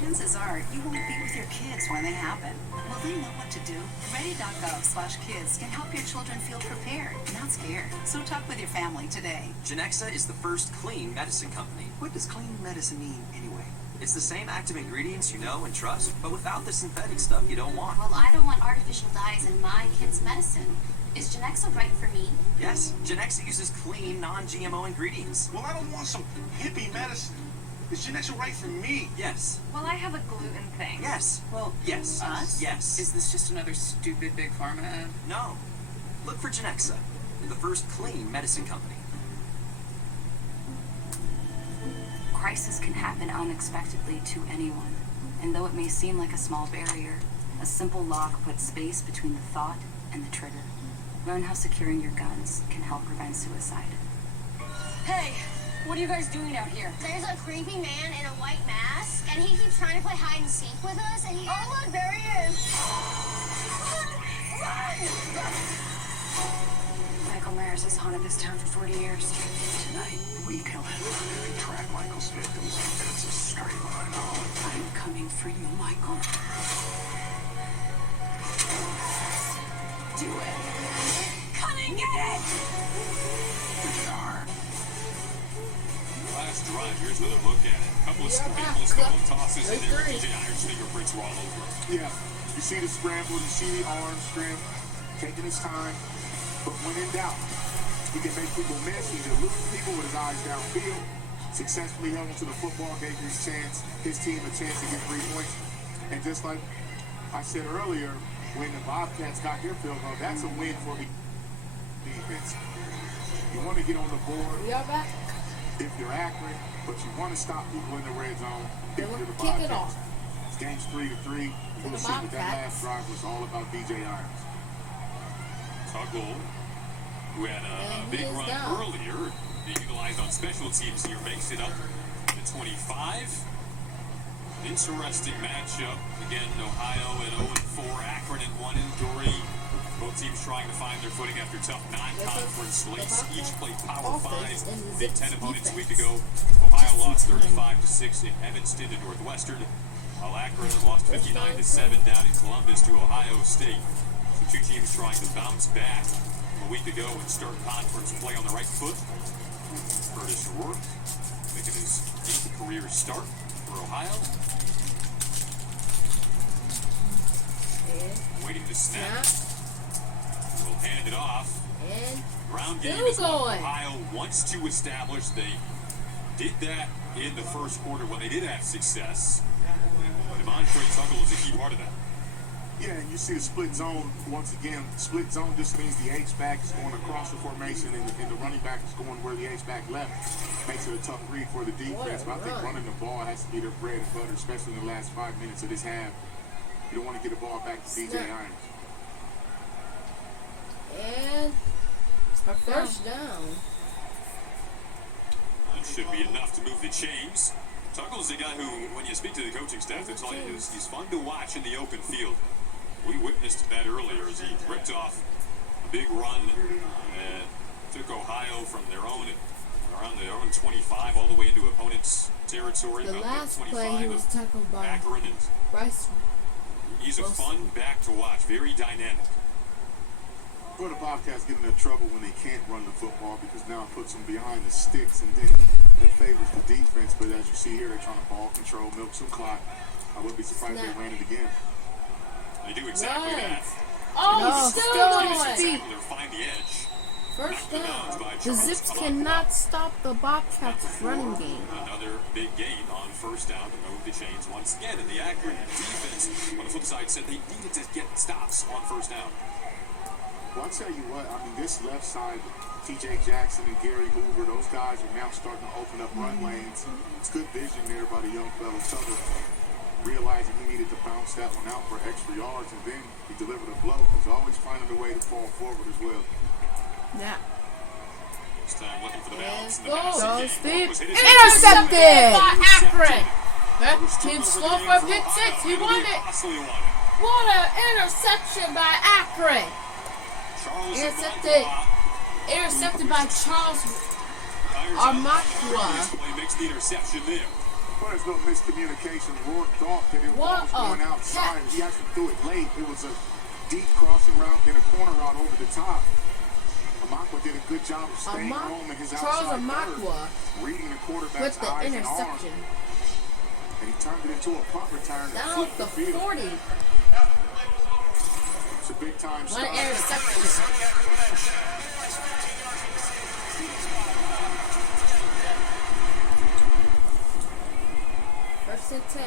chances are you won't be with your kids when they happen. Will they know what to do? Ready.gov/kids can help your children feel prepared, not scared. So talk with your family today. Genexa is the first clean medicine company. What does clean medicine mean anyway? It's the same active ingredients you know and trust, but without the synthetic stuff you don't want. Well, I don't want artificial dyes in my kids' medicine. Is Genexa right for me? Yes, Genexa uses clean, non-GMO ingredients. Well, I don't want some hippie medicine. Is Genexa right for me? Yes. Well, I have a gluten thing. Yes. Well, Yes. us? Yes. Is this just another stupid big pharma ad? No. Look for Genexa, the first clean medicine company. Crisis can happen unexpectedly to anyone, and though it may seem like a small barrier, a simple lock puts space between the thought and the trigger. Learn how securing your guns can help prevent suicide. Hey, what are you guys doing out here? There's a creepy man in a white mask, and he keeps trying to play hide and seek with us, and he... Oh, look, there he is! Michael Myers has haunted this town for 40 years. Tonight, we kill him. We track Michael's victims. It's a straight line home. I'm coming for you, Michael. Do it. Come and get it! Last drive, here's another look at it. Couple of scrambles, couple of tosses, and there DJ Irons' fingerprints were all over it. Yeah, you see the scramble, you see the arm scramble, taking his time, but when in doubt, he can make people miss, he can lose people with his eyes downfield, successfully held onto the football, gave his team a chance to get 3 points, and just like I said earlier, when the Bobcats got their field goal, that's a win for the defense. You want to get on the board. If you're accurate, but you want to stop people in the red zone. If you're the Bobcats, game's 3-3. We'll see what that last drive was all about DJ Irons. Tuggle, who had a big run earlier, they utilized on special teams here, makes it up to 25. Interesting matchup. Again, Ohio at 0-4, Akron at 1-3. Both teams trying to find their footing after tough non-conference slates. Each played Power 5 Big Ten opponents a week ago. Ohio lost 35-6 in Evanston to Northwestern, while Akron lost 59-7 down in Columbus to Ohio State. So two teams trying to bounce back from a week ago and start conference play on the right foot. Curtis Rourke making his 8th career start for Ohio. Waiting to snap. Will hand it off. And ground game is what Ohio wants to establish. They did that in the first quarter when they did have success. But Montre Tuggle is a key part of that. Yeah, and you see the split zone once again. Split zone just means the H-back is going across the formation and the running back is going where the H-back left. Makes it a tough read for the defense. But I think running the ball has to be their bread and butter, especially in the last 5 minutes of this half. You don't want to get the ball back to DJ Irons. And our first down. That should be enough to move the chains. Tuggle's the guy who, when you speak to the coaching staff, they tell you he's fun to watch in the open field. We witnessed that earlier as he ripped off a big run and took Ohio from their own, around their own 25 all the way into opponent's territory. The last play he was tackled by Akron, and Bryce. he's a fun back to watch, very dynamic. Well, the Bobcats get into trouble when they can't run the football because now it puts them behind the sticks and then that favors the defense. But as you see here, they're trying to ball control, milk some clock. I wouldn't be surprised if they ran it again. They do exactly that. Oh, still on speed. Find the edge. First down. The Zips cannot stop the Bobcats' running game. Another big gain on first down to move the chains once again. And the Akron defense, on the flip side, said they needed to get stops on first down. Well, I'll tell you what, I mean, this left side, T.J. Jackson and Gary Hoover, those guys are now starting to open up run lanes. It's good vision there by the young fellow Tuggle, realizing he needed to bounce that one out for extra yards, and then he delivered a blow. He's always finding a way to fall forward as well. Yeah. This time looking for the balance. Intercepted by Akron. Team slow for a pick six. He won it. What an interception by Akron. Intercepted by Charles Armakwa. Makes the interception there. Well, there's no miscommunication. Rourke thought that it was going outside. He actually threw it late. It was a deep crossing route, then a corner route over the top. Amakwa did a good job of staying home in his outside third, reading the quarterback's with the eyes and arms. interception. And he turned it into a punt return to Down flip the the field. 40. It's a big time One start. interception. First and 10.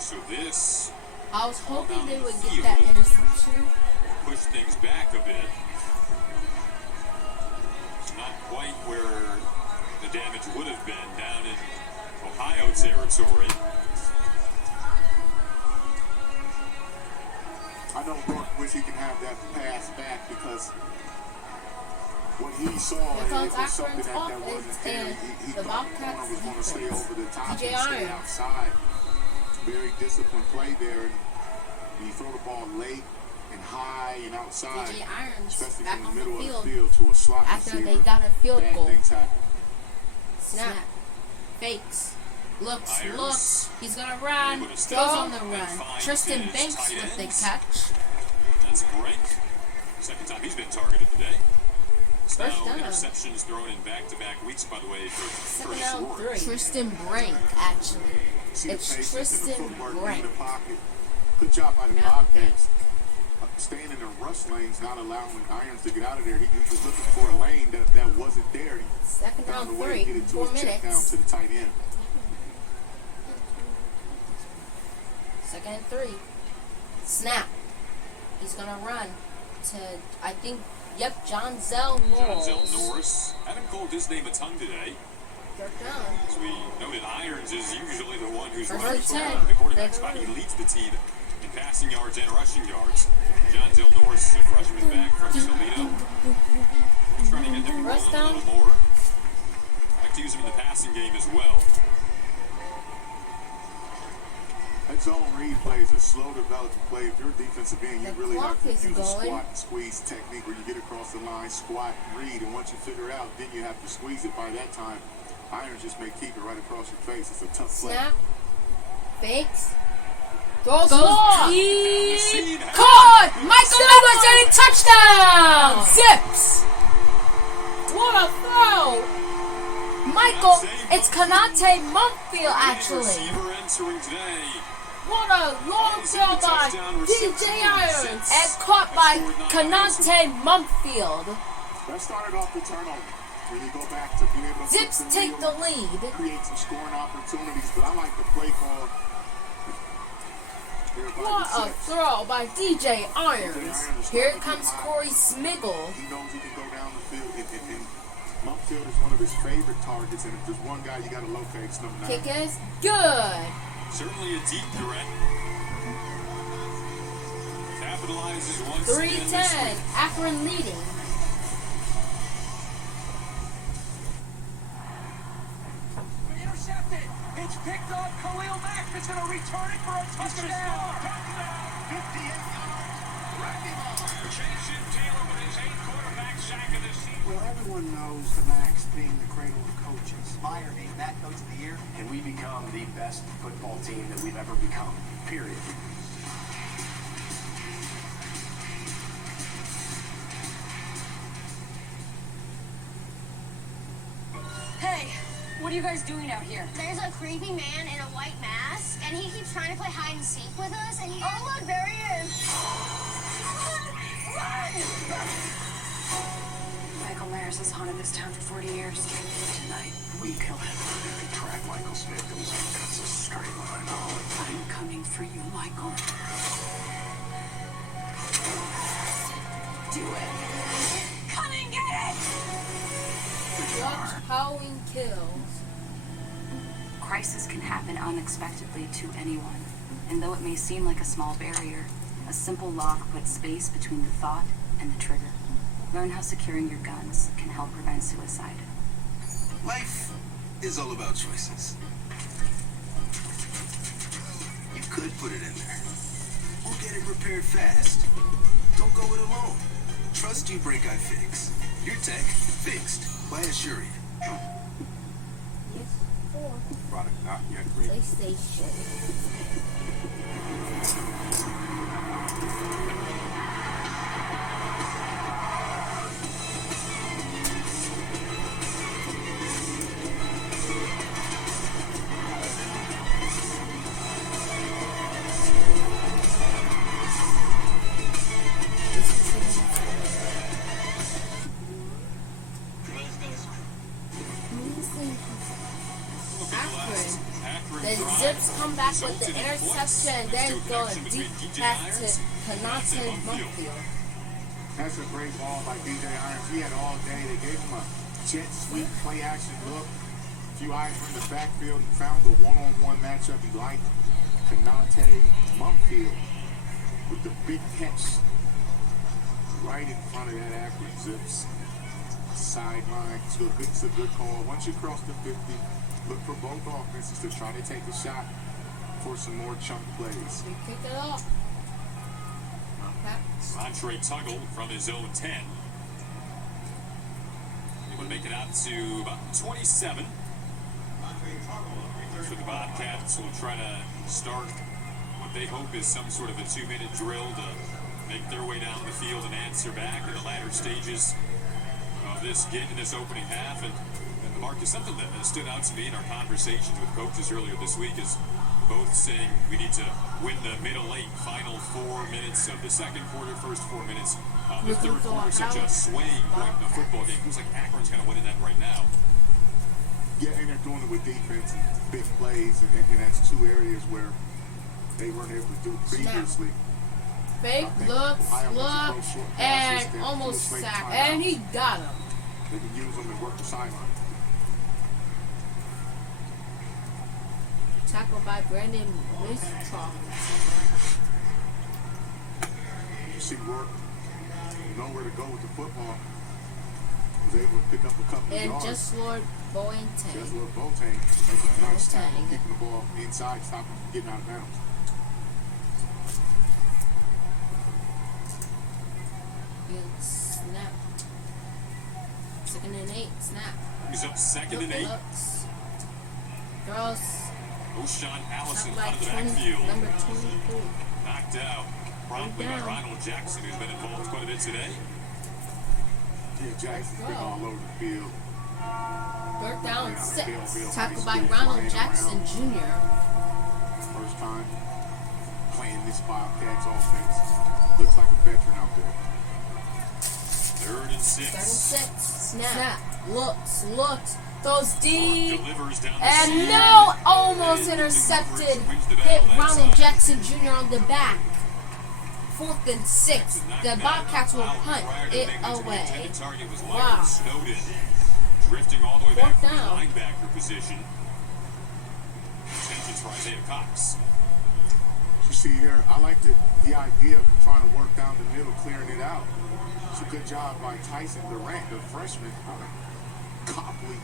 So this I was hoping they would get that interception. push things back a bit. It's not quite where the damage would have been down in Ohio territory. I know Rourke wish he could have that pass back because what he saw it was something that wasn't there. He the thought the corner Bobcats was going to stay over the top and DJ stay Irons. outside. Very disciplined play there. And you throw the ball late and high and outside, DJ Irons especially back from the on middle the of the field field to a slot after receiver. they got a field Bad goal. things happen. Snap. Fakes. Looks. Irons Looks. He's gonna run. able to Goes step on up the and run. find Tristan his Banks tight with the ends. catch. That's Brink. Second time he's been targeted today. It's now First down. interceptions thrown in back-to-back weeks, by the way, for Second Curtis down Rourke. 3. Tristan Brink, actually. See the It's patience and the Tristan footwork in Brink. the pocket. Good job by the Not Bobcats. Staying in the rush lanes, not allowing Irons to get out of there. He was looking for a lane that wasn't there. He Second found down a way to 3. get it to 4 his check down minutes. to the tight end. Second and 3. Snap. He's gonna run to, I think, John Zell Norris. John Zell Norris. Haven't called his name a ton today. Third down. As we noted, Irons is usually the one who's First running and for 10. the quarterback spot. He leads the team in passing yards and rushing yards. John Zell Norris is a freshman back from Toledo. He's trying to get them rolling First a down. little more. Like to use him in the passing game as well. That zone read play is a slow developing play. If you're a defensive end, you The really have clock to is use a going. squat and squeeze technique where you get across the line, squat, read, and once you figure out, then you have to squeeze it. By that time, Irons just may keep it right across your face. It's a tough play. Snap. Fakes. Throws long. Deep. Caught. Michael Edwards getting touchdown. Zips. What a throw. Michael, it's Kanate Mumpfield, actually. Receiver entering today. What a long throw by DJ Irons and caught by Kanate Mumpfield. That started off the turnover. When you go back to being able to Zips take the lead. create some scoring opportunities, but I like the play call. here by What the a Jets. throw by DJ Irons. Here comes Corey Smiggle. He knows he can go down the field, and Mumpfield is one of his favorite targets, and if there's one guy you got to locate, it's number 9. Kick is good. Certainly a deep threat. Capitalizes once 3-10. Akron leading. Intercepted. It's picked off. Khalil Mack is going to return it for a touchdown. 58 yards. Jason Taylor with his 8th quarterback sack of the season. Well, everyone knows the Max being the cradle of coaches. Meyer named that coach of the year, and we become the best football team that we've ever become. Period. Hey, what are you guys doing out here? There's a creepy man in a white mask, and he keeps trying to play hide and seek with us, and he... Oh, look, there he is! Michael Myers has haunted this town for 40 years. Tonight, we kill him. We track Michael's victims. It's a straight line home. I'm coming for you, Michael. Do it. Come and get it! Watch Halloween Kills. Crisis can happen unexpectedly to anyone, and though it may seem like a small barrier, a simple lock puts space between the thought and the trigger. Learn how securing your guns can help prevent suicide. Life is all about choices. You could put it in there. Or get it repaired fast. Don't go it alone. Trust you Brake I Fix. Your tech fixed by Assuria. PS4. Product not yet ready. PlayStation. Then Zips come back with the interception, then go deep pass to Kanata Mumfield. That's a great ball by DJ Irons. He had all day. They gave him a jet sweep play action look. A few eyes from the backfield. He found the one-on-one matchup he liked. Kanate Mumfield with the big catch right in front of that Akron Zips sideline. It's a good call. Once you cross the 50, look for both offenses to try to take a shot for some more chunk plays. You kick it off. Montre Tuggle from his own 10. He would make it out to about 27. So the Bobcats will try to start what they hope is some sort of a 2-minute drill to make their way down the field and answer back in the latter stages of this opening half. And Marcus, something that stood out to me in our conversations with coaches earlier this week is both saying we need to win the middle-late final 4 minutes of the second quarter, first 4 minutes of the third quarter. Such a swaying point in the football game. It feels like Akron's kind of winning that right now. Yeah, and they're doing it with defense and big plays, and that's two areas where they weren't able to do previously. Fake looks, and almost sacked, and he got him. They can use them and work the sideline. Tackled by Brandon Wistrom. You see Rourke nowhere to go with the football. Was able to pick up a couple of yards. And just Lord Boateng. Just Lord Boateng makes a nice tackle, keeping the ball inside, stopping him from getting out of bounds. Good snap. 2nd and 8, snap. He's up 2nd and 8. Throws. O'Shawn Allison Like out of the backfield. Number 23. Knocked out promptly by Ronald Jackson, who's been involved quite a bit today. Yeah, Jackson's been all over the field. 3rd down, 6. Tackled by Ronald Jackson Jr. First time playing this Bobcats offense. Looks like a veteran out there. 3rd and 6. 3rd and 6. Snap. Looks. Throws deep. And And no! Almost intercepted. Hit Ronald Jackson Jr. on the back. 4th and 6. The Bobcats will punt it away. Wow. Drifting all the way back 4th to the down. linebacker position. Changes for Isaiah Cox. You see here, I like the idea of trying to work down the middle, clearing it out. It's a good job by Tyson Durant, the freshman. Copley,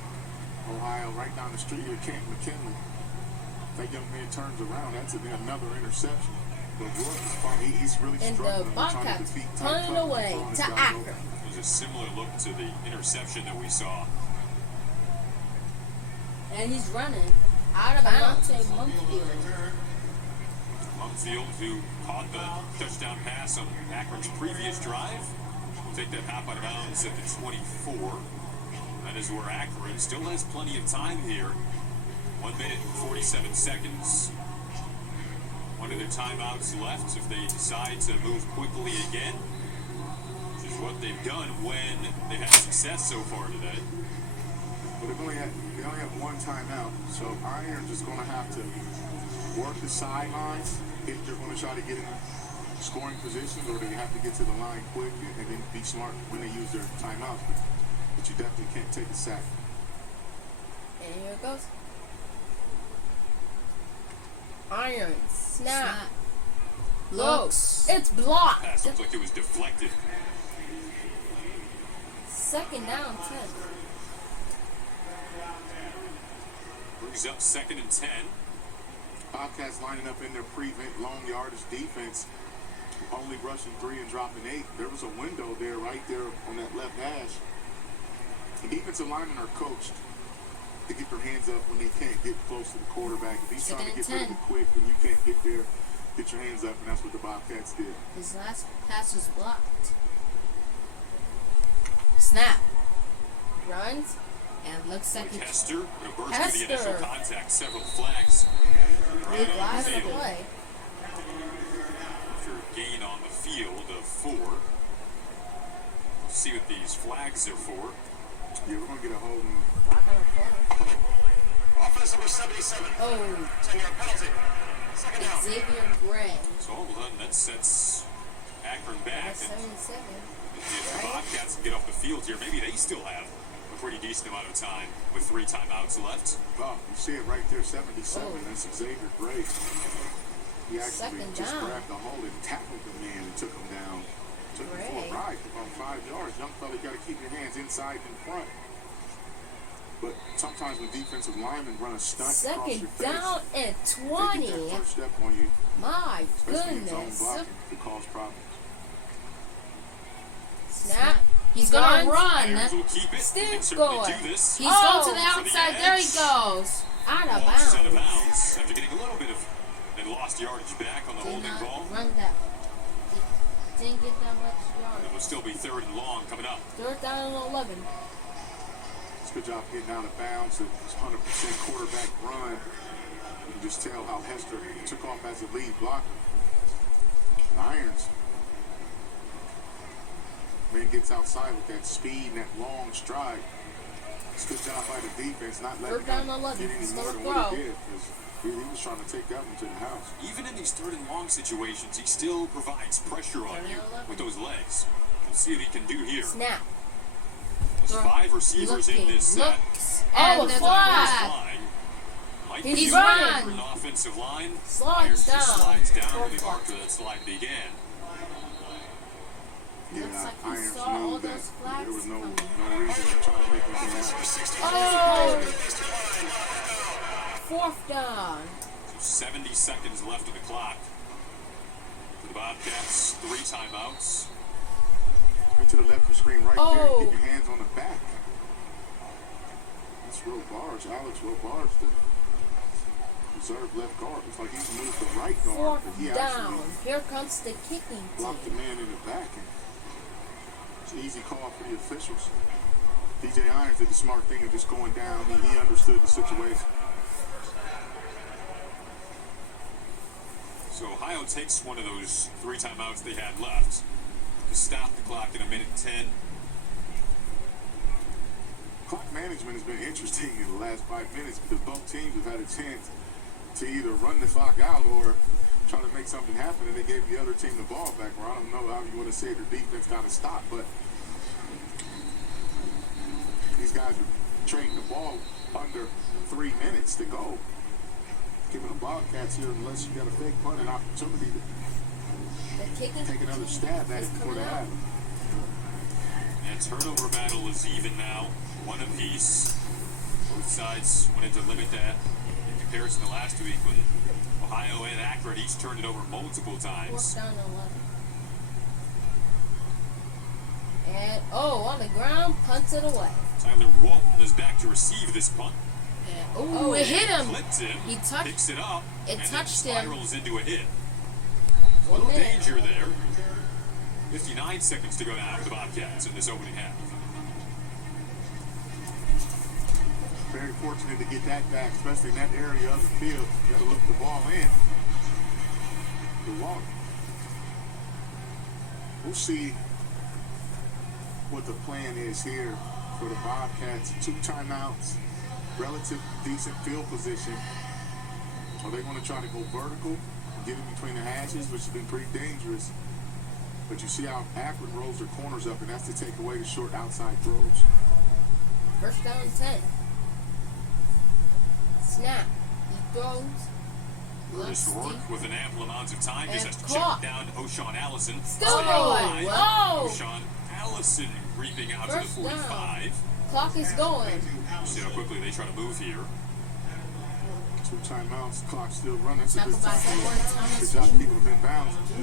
Ohio, right down the street here, Canton McKinley. That young man turns around. That's another interception. But Rourke is fine. He's really And struggling. the Bobcats turn it away to Akron. It was a similar look to the interception that we saw. And he's running out of bounds. Mumfield, who caught the touchdown pass on Akron's previous drive, will take that hop out of bounds at the 24. That is where Akron still has plenty of time here. 1 minute and 47 seconds. One of their timeouts left if they decide to move quickly again, which is what they've done when they've had success so far today. But they only have one timeout, so Iron's just going to have to work the sidelines if they're going to try to get in scoring positions, or they have to get to the line quick and then be smart when they use their timeouts. But you definitely can't take a sack. And here it goes. Iron, snap. Looks. It's blocked. Pass looked like it was deflected. 2nd down, 10. Brings up 2nd and 10. Bobcats lining up in their prevent long yardage defense, only rushing 3 and dropping 8. There was a window there, right there on that left hash. The defensive linemen are coached. to get their hands up when they can't get close to the quarterback. If he's trying to get rid of 2nd and it quick and you can't get there, get your hands up, and that's what the Bobcats did. His last pass was blocked. Snap. Runs. And looks like it's Hester, who burst through the Hester. initial contact, several flags. big last play. After a gain on the field of 4. Let's see what these flags are for. Yeah, we're going to get a holding. Not gonna play. Offense number 77. Oh, 10-yard penalty. Second down. Xavier Gray. So all of a sudden that sets Akron back. That's And 77. if the Bobcats can get off the field here, maybe they still have a pretty decent amount of time with 3 timeouts left. Oh, you see it right there, 77. Oh. That's Xavier Gray. He actually Second just down. grabbed the hold and tackled the man and took him down. Took him for Gray. a ride for about 5 yards. Young fella, you got to keep your hands inside and in front. But sometimes when defensive linemen run a stunt across Second your face, down and they get that 20. first step on you, My especially in zone goodness. blocking, could cause problems. Snap. He's gonna run. Irons will keep it. Still Can certainly going. do this. He's going to the For the outside. There he edge. goes. Out of Launches out of bounds. bounds after getting a little bit of and lost yardage back on the Did holding not call. run that. Didn't get that much It yardage. will still be 3rd and long coming up. 3rd down and 11. It's a good job getting out of bounds. It's 100% quarterback run. You can just tell how Hester took off as a lead blocker. Irons. Man gets outside with that speed and that long stride. It's a good job by the defense not letting 3rd down him and 11. get any Slow more than throw. what he did. 'Cause he was trying to take that one to the house. Even in these 3rd and long situations, he still provides pressure on you 11. with those legs. We'll see what he can do here. Snap. There's 5 receivers in this set. Looks. Oh, a First flag. line. Might He's be running. for an offensive line. Slides Irons just down. slides down For to the flag. mark where that slide began. Looks like he Irons saw all knew that those flags there was no coming. reason to try to make anything happen. Oh! 4th down. So 70 seconds left of the clock. For the Bobcats, 3 timeouts. Right to the left of the screen, right there. Oh. Get your hands on the back. That's Robarge, Alex Robarge, the reserve left guard. It's like he's moved the right guard, but he 4th actually down. Here comes the kicking blocked the team. man in the back. And it's an easy call for the officials. DJ Irons did the smart thing of just going down. He understood the situation. So Ohio takes one of those 3 timeouts they had left to stop the clock in 1:10. Clock management has been interesting in the last 5 minutes because both teams have had a chance to either run the clock out or try to make something happen, and they gave the other team the ball back. Or I don't know how you want to say their defense got to stop, but these guys are trading the ball under 3 minutes to go. Giving the Bobcats here, unless you got a fake punt, an opportunity to The kicking take another team stab at is it before coming they out. have it. And turnover battle is even now, 1 apiece. Both sides wanted to limit that in comparison to last week when Ohio and Akron each turned it over multiple 4th times. down and 11. And, on the ground, punts it away. Tyler Walton is back to receive this punt. Oh, it hit him. Clipped him, He touched. picks it up, It and touched then him. spirals into a hit. A 1 little minute. danger there. 59 seconds to go now for the Bobcats in this opening half. Very fortunate to get that back, especially in that area of the field. You got to look the ball in. The walk. We'll see what the plan is here for the Bobcats. 2 timeouts, relative decent field position. Are they going to try to go vertical and get in between the hashes, which has been pretty dangerous? But you see how Akron rolls their corners up, and that's to take away the short outside throws. 1st down and 10. Snap. He throws. Curtis Looks Rourke deep. with an ample amount of time just And has to caught. check down O'Shawn Allison. Still Stay going. alive. Whoa. O'Shawn Allison creeping out to the 1st down. 45. Clock is going. See how quickly they try to move here. 2 timeouts, clock still running. That's a good Tackled by time. Edward Good Thomas job keeping them in bounds. Jr.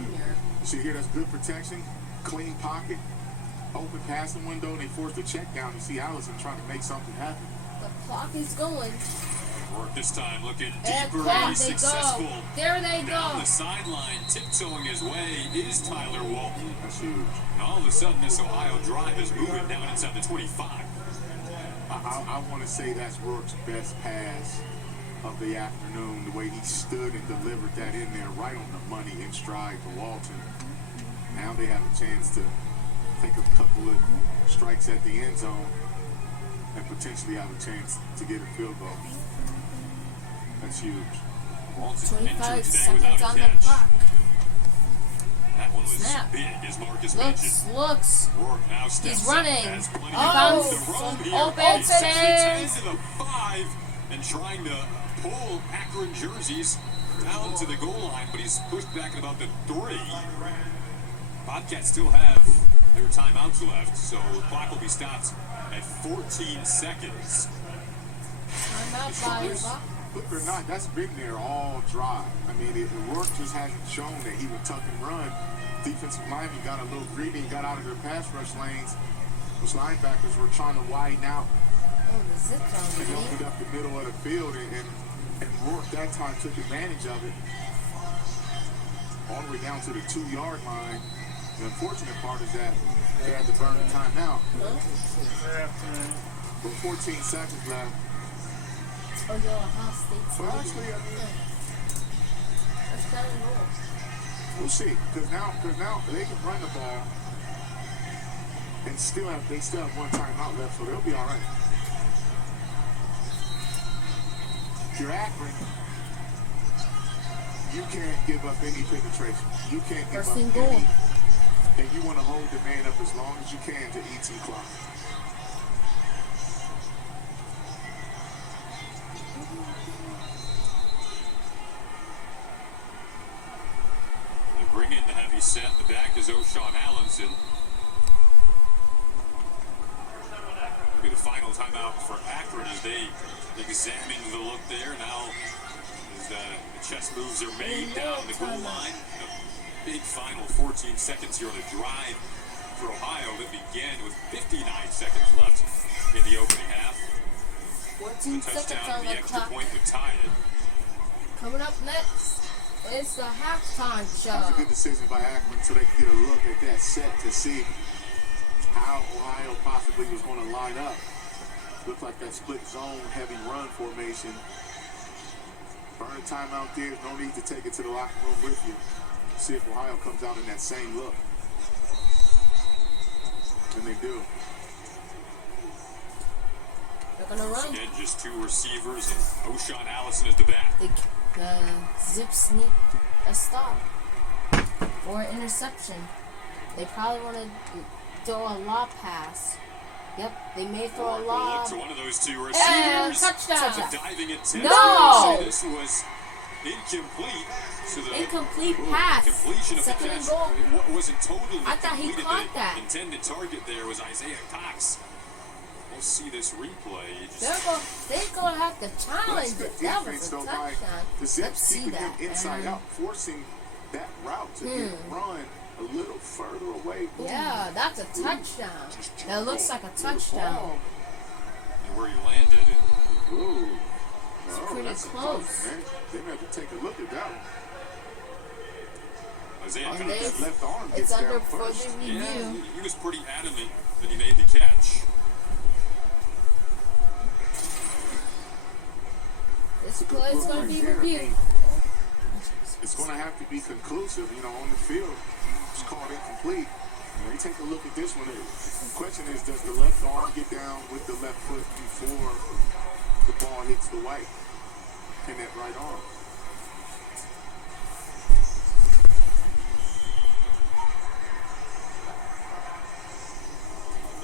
You see here, that's good protection, clean pocket, open passing window, and they force the check down. You see Allison trying to make something happen. The clock is going. Rourke this time looking And deeper there and they successful. go. There they Down go. the sideline, tiptoeing his way is Tyler Walton. That's huge. And all of a sudden, this Ohio drive is moving down inside the 25. I want to say that's Rourke's best pass of the afternoon, the way he stood and delivered that in there right on the money in stride to Walton. Now they have a chance to take a couple of strikes at the end zone and potentially have a chance to get a field goal. That's huge. Walton 25 entered today seconds without a on the catch. clock. That one was Snap. big, as Marcus mentioned. Looks. Rourke now steps He's up, running. has plenty Oh, of room to roam some here. open He sets the 10 space. to the 5 and trying to pull Akron jerseys down to the goal line, but he's pushed back at about the 3. Bobcats still have their timeouts left, so the clock will be stopped at 14 seconds. Timeout by Buck. Believe it or not, that's been there all drive. I mean, Rourke just hasn't shown that he would tuck and run. Defensive linemen got a little greedy and got out of their pass rush lanes. Those linebackers were trying to widen out Oh, the zip and zone. opened up the middle of the field, and Rourke that time took advantage of it. All the way down to the 2-yard line. The unfortunate part is that they had to burn the timeout. With 14 seconds left. Oh, you're Ohio State's Well, actually, I mean, That's kind of cool. we'll see. Because now they can run the ball and they still have one timeout left, so they'll be all right. If you're Akron, you can't give up any penetration. You can't give First up and goal. any. And you want to hold the man up as long as you can to eat some clock. They bring in the heavy set. The back is O'Shawn Allenson. It'll be the final timeout for Akron as they examine the look there. Now, as the chest moves are made down the goal line. A big final 14 seconds here on the drive for Ohio that began with 59 seconds left in the opening half. 14 seconds Touchdown on and the the extra clock. point would tie it. Coming up next is the halftime That was a show. good decision by Akron so they could get a look at that set to see how Ohio possibly was going to line up. Looked like that split zone heavy run formation. Burn a timeout there. No need to take it to the locker room with you. See if Ohio comes out in that same look. And they do. They're gonna run. Again, just 2 receivers, and O'Shawn Allison is the back. The zip sneak a stop or an interception. They probably want to throw a lob pass. Yep, they may throw a Look lob. to one of those 2 And receivers. touchdown. Diving attempt. No! This was incomplete. So the Incomplete pass. completion of the Second and catch goal. wasn't totally I thought he completed. caught The that. intended target there was Isaiah Cox. We'll see this replay. They're gonna have to challenge That's it. good That defense, was a though, by touchdown. the Let's Zips see keeping him that. inside out, forcing that route to get run a little further away. Yeah, that's a touchdown. That looks like a touchdown. And where he landed. Ooh. It's Oh, pretty that's a close. tough one, man. They may have to take a look at that one. Isaiah And Cox. That left arm It's gets under down first. further Yeah, review. he was pretty adamant that he made the catch. This play is gonna be reviewed. It's going to have to be conclusive, on the field. It's called incomplete. They take a look at this one. The question is, does the left arm get down with the left foot before the ball hits the white? And that right arm.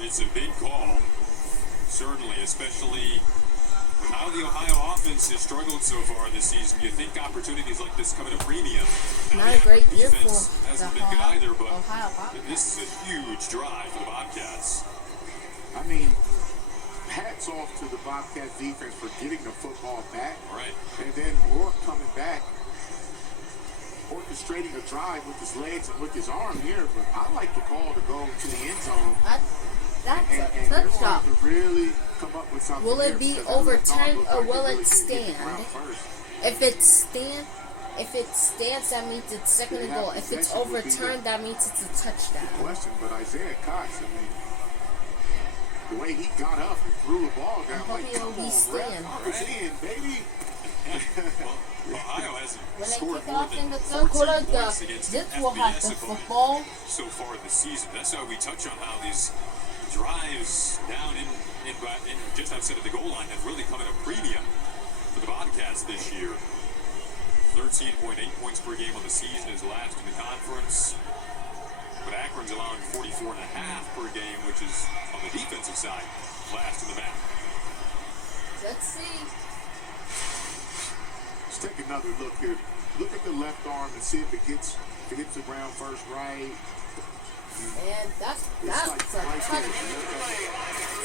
It's a big call, certainly, especially with how the Ohio offense has struggled so far this season. You think opportunities like this come at a premium. Now, Not a great the year for defense hasn't been good either, but Ohio Bobcats. this is a huge drive for the Bobcats. I mean, hats off to the Bobcats defense for getting the football back. Right. And then Rourke coming back, orchestrating a drive with his legs and with his arm here. But I like the call to go to the end zone That's And a you're going to touchdown. have to really come up with something. Will it here, be because that left arm overturned looked or like will really it couldn't hit the stand? ground first. If it stands, that means it's second and goal. If it's overturned, that means it's a touchdown. Question, but Isaiah Cox, I mean, the way he got up and threw the ball down, I'm like, hoping come it'll be on, stand. ref, it's in, baby. Well, Ohio hasn't When they scored kick more off in than the third 14 quarter, points against this an will have FBS the opponent football. so far this season. That's why we touch on how these drives down in just outside of the goal line have really come at a premium for the Bobcats this year. 13.8 points per game on the season is last in the conference. But Akron's allowing 44.5 per game, which is on the defensive side, last in the map. Let's see. Let's take another look here. Look at the left arm and see if it hits the ground first, right? And that's It's a like right touchdown. there.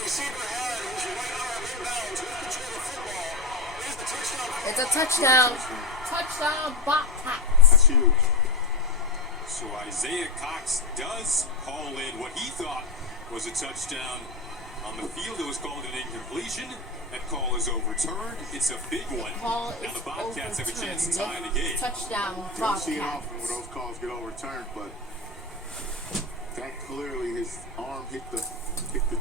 Receiver Allen, who's your right arm inbounds with control of the football. Is the touchdown. It's a touchdown. Touchdown, Bobcats. That's huge. So Isaiah Cox does call in what he thought was a touchdown. On the field, it was called an incompletion. That call is overturned. It's a big one. Call Now is the Bobcats have a chance to tie overturned. the game. Touchdown, You don't see it often Bobcats. when those calls get overturned, but that clearly his arm hit the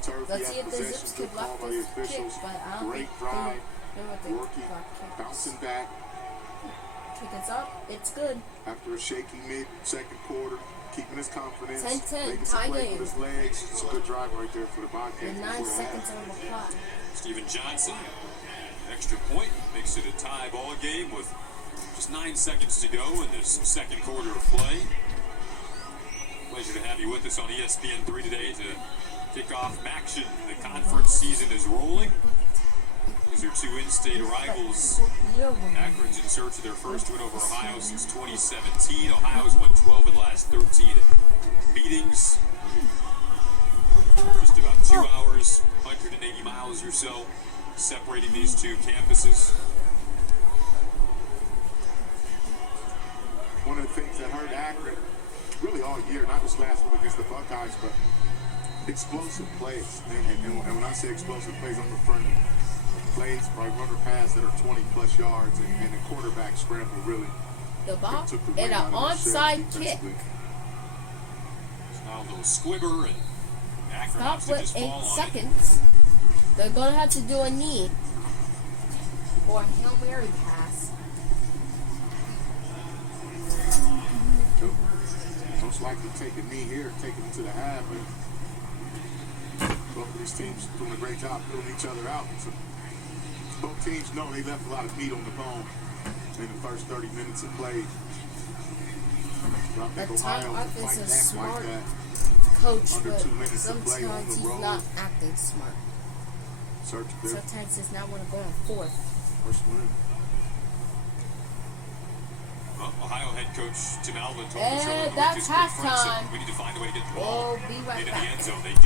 turf. Let's He see had if the possession. Zips Good could call left by the this kick, officials. but I don't Great think drive, they working, got kicked. bouncing back Kick is up. It's good. after a shaky mid-second quarter, keeping his confidence, 10-10, making some tie play game. with his legs. It's a good drive right there for the Bobcats. And 9 before the half. seconds on the clock. Stephen Johnson, extra point, makes it a tie ball game with just 9 seconds to go in this second quarter of play. Pleasure to have you with us on ESPN3 today to kick off action. The conference season is rolling. These are two in-state rivals. Akron's in search of their first win over Ohio since 2017. Ohio's won 12 of the last 13 meetings. Just about 2 hours, 180 miles or so, separating these two campuses. One of the things that hurt Akron really all year, not just last week against the Buckeyes, but explosive plays. And when I say explosive plays, I'm referring to plays by runner pass that are 20-plus yards and the quarterback scramble really The ball took the and weight an out of the onside set kick. defensively. It's now a little squibber, and Akron Stop has to with just 8 fall on it. seconds. They're going to have to do a knee or a Hail Mary pass. Most likely take a knee here, take it into the half. And both of these teams doing a great job filling each other out. So both teams know they left a lot of meat on the bone in the first 30 minutes of play. But I think The Ohio Tom can Arthur's fight a back smart like that. coach, Under but 2 minutes to play on sometimes the he's road. not acting smart. Search there. Sometimes he's not want to go on fourth. First win. Well, Ohio head coach Tim Alvin told us And earlier in the week that's his quick front said, halftime. we need to find a way to get the ball We'll be right into back. the end zone. They